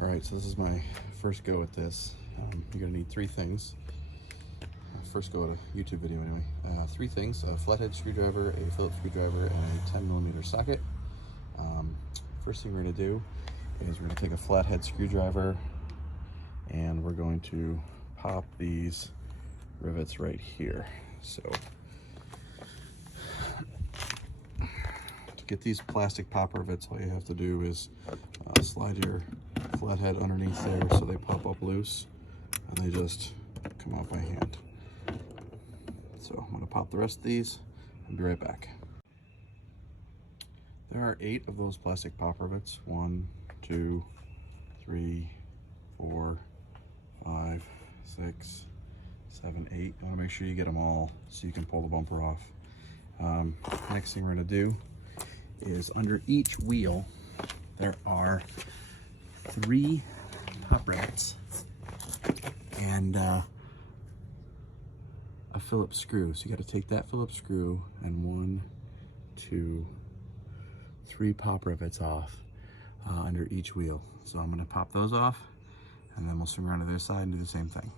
All right, so this is my first go at this. You're gonna need three things. First go at a YouTube video anyway. Three things: a flathead screwdriver, a Phillips screwdriver, and a 10mm socket. First thing we're gonna do is we're gonna take a flathead screwdriver and we're going to pop these rivets right here. So to get these plastic pop rivets, all you have to do is slide your flathead underneath there so they pop up loose and they just come out by hand. So I'm going to pop the rest of these and be right back. There are 8 of those plastic pop rivets. 1, 2, 3, 4, 5, 6, 7, 8. I want to make sure you get them all so you can pull the bumper off. Next thing we're going to do is under each wheel there are 3 pop rivets and a Phillips screw. So you got to take that Phillips screw and 1, 2, 3 pop rivets off under each wheel. So I'm going to pop those off and then we'll swing around to this side and do the same thing.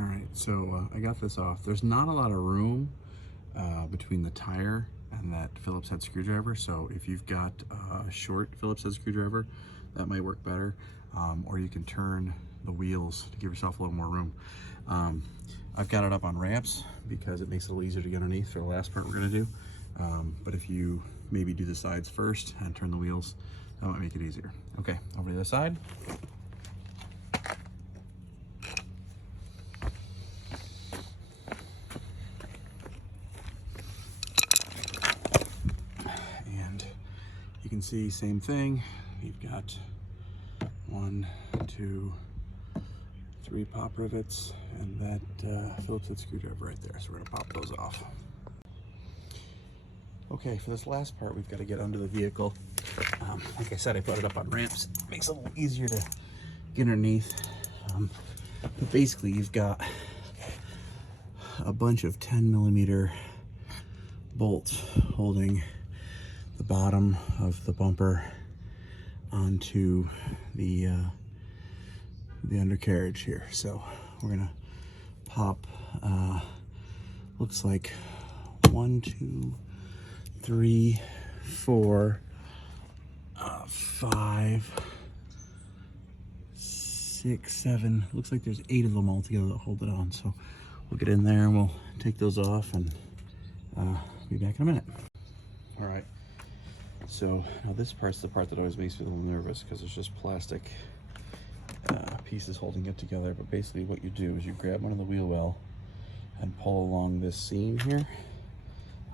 All right, so I got this off. There's not a lot of room between the tire and that Phillips head screwdriver. So if you've got a short Phillips head screwdriver, that might work better. Or you can turn the wheels to give yourself a little more room. I've got it up on ramps because it makes it a little easier to get underneath for the last part we're gonna do. But if you maybe do the sides first and turn the wheels, that might make it easier. Okay, over to this side. And you can see same thing. You've got 1, 2, 3 pop rivets and that Phillips head screwdriver right there. So we're gonna pop those off. Okay, for this last part, we've got to get under the vehicle. Like I said, I put it up on ramps. It makes it a little easier to get underneath. But basically, you've got a bunch of 10mm bolts holding the bottom of the bumper onto the undercarriage here. So we're gonna pop, looks like 1, 2, 3, 4, 5, 6, 7. Looks like there's 8 of them all together that hold it on. So we'll get in there and we'll take those off and be back in a minute. All right. So now this part's the part that always makes me a little nervous because it's just plastic pieces holding it together. But basically what you do is you grab one of the wheel well and pull along this seam here.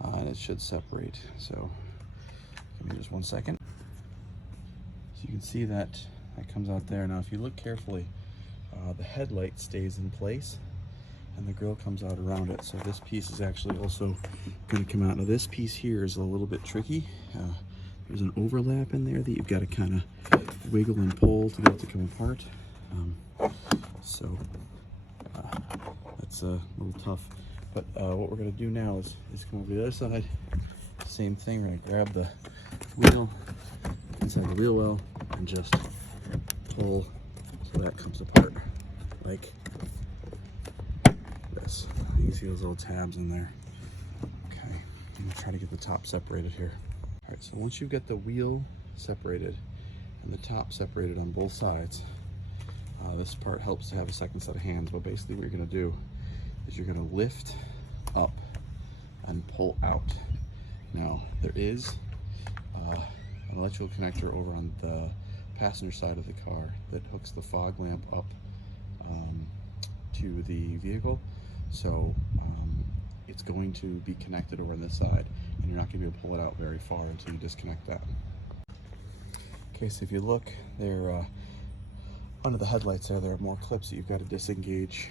And it should separate. So give me just 1 second. So you can see that comes out there. Now if you look carefully, the headlight stays in place and the grill comes out around it. So this piece is actually also going to come out. Now this piece here is a little bit tricky. There's an overlap in there that you've got to kind of wiggle and pull to get it to come apart. So that's a little tough. But what we're going to do now is come over to the other side. Same thing, we're going to grab the wheel inside the wheel well and just pull so that comes apart like this. You can see those little tabs in there. Okay, I'm going to try to get the top separated here. All right, so once you've got the wheel separated and the top separated on both sides, this part helps to have a second set of hands. But basically what you're going to do is you're going to lift up and pull out. Now there is an electrical connector over on the passenger side of the car that hooks the fog lamp up to the vehicle. So it's going to be connected over on this side and you're not going to be able to pull it out very far until you disconnect that. Okay, so if you look there, under the headlights there are more clips that you've got to disengage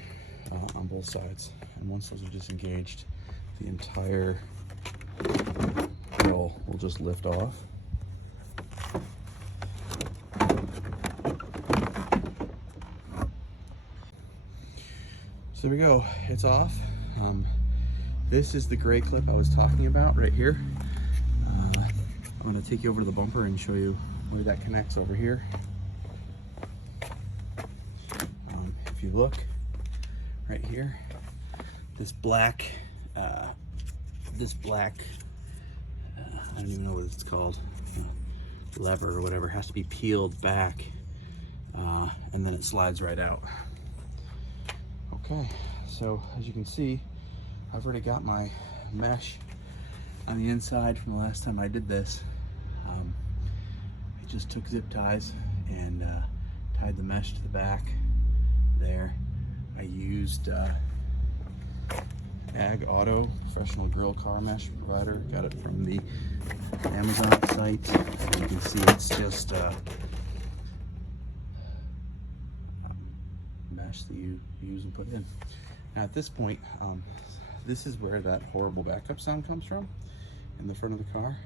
on both sides, and once those are disengaged, the entire grill will just lift off. So there we go, it's off. This is the gray clip I was talking about right here. I'm going to take you over to the bumper and show you where that connects over here. if you look right here, this black, I don't even know what it's called, lever or whatever, has to be peeled back, and then it slides right out. Okay, so as you can see, I've already got my mesh on the inside from the last time I did this. I just took zip ties and tied the mesh to the back there. I used Ag Auto professional grill car mesh provider. Got it from the Amazon site. And you can see it's just mesh that you use and put in. Now at this point, this is where that horrible backup sound comes from in the front of the car.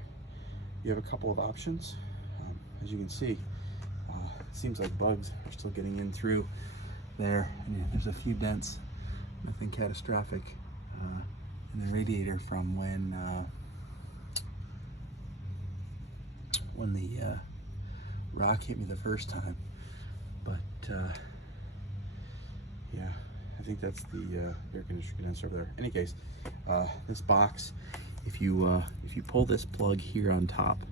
You have a couple of options. As you can see, it seems like bugs are still getting in through there. There's a few dents, nothing catastrophic, in the radiator from when the rock hit me the first time. But yeah, I think that's the air conditioner condenser over there. In any case, this box, if you pull this plug here on top,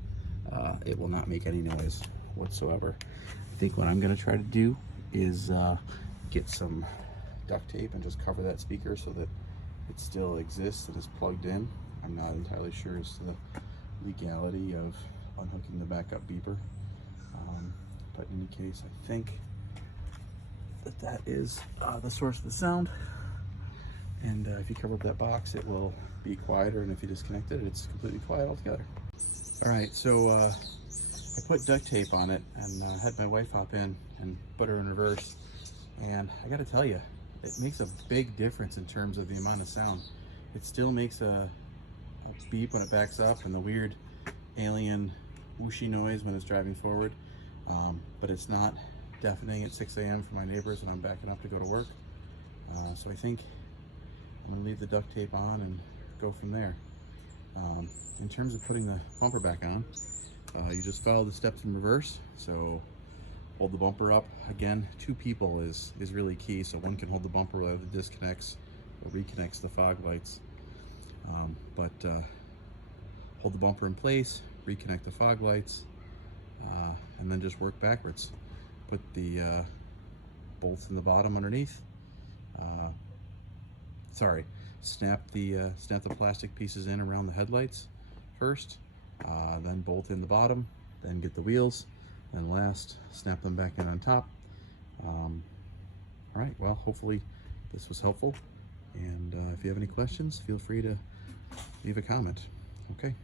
it will not make any noise whatsoever. I think what I'm going to try to do is get some duct tape and just cover that speaker so that it still exists and is plugged in. I'm not entirely sure as to the legality of unhooking the backup beeper, but in any case, I think that is the source of the sound. And if you cover up that box, it will be quieter, and if you disconnect it, it's completely quiet altogether. All right, so I put duct tape on it and had my wife hop in and put her in reverse. And I gotta tell you, it makes a big difference in terms of the amount of sound. It still makes a beep when it backs up and the weird alien whooshy noise when it's driving forward, but it's not deafening at 6 a.m. for my neighbors when I'm backing up to go to work. So I think I'm gonna leave the duct tape on and go from there. In terms of putting the bumper back on, you just follow the steps in reverse. So hold the bumper up. Again, 2 people is really key. So one can hold the bumper while the other disconnects or reconnects the fog lights. Hold the bumper in place, reconnect the fog lights, and then just work backwards. Put the bolts in the bottom underneath. Snap the plastic pieces in around the headlights first, then bolt in the bottom, then get the wheels, and last snap them back in on top. All right, well, hopefully this was helpful, and if you have any questions, feel free to leave a comment. Okay.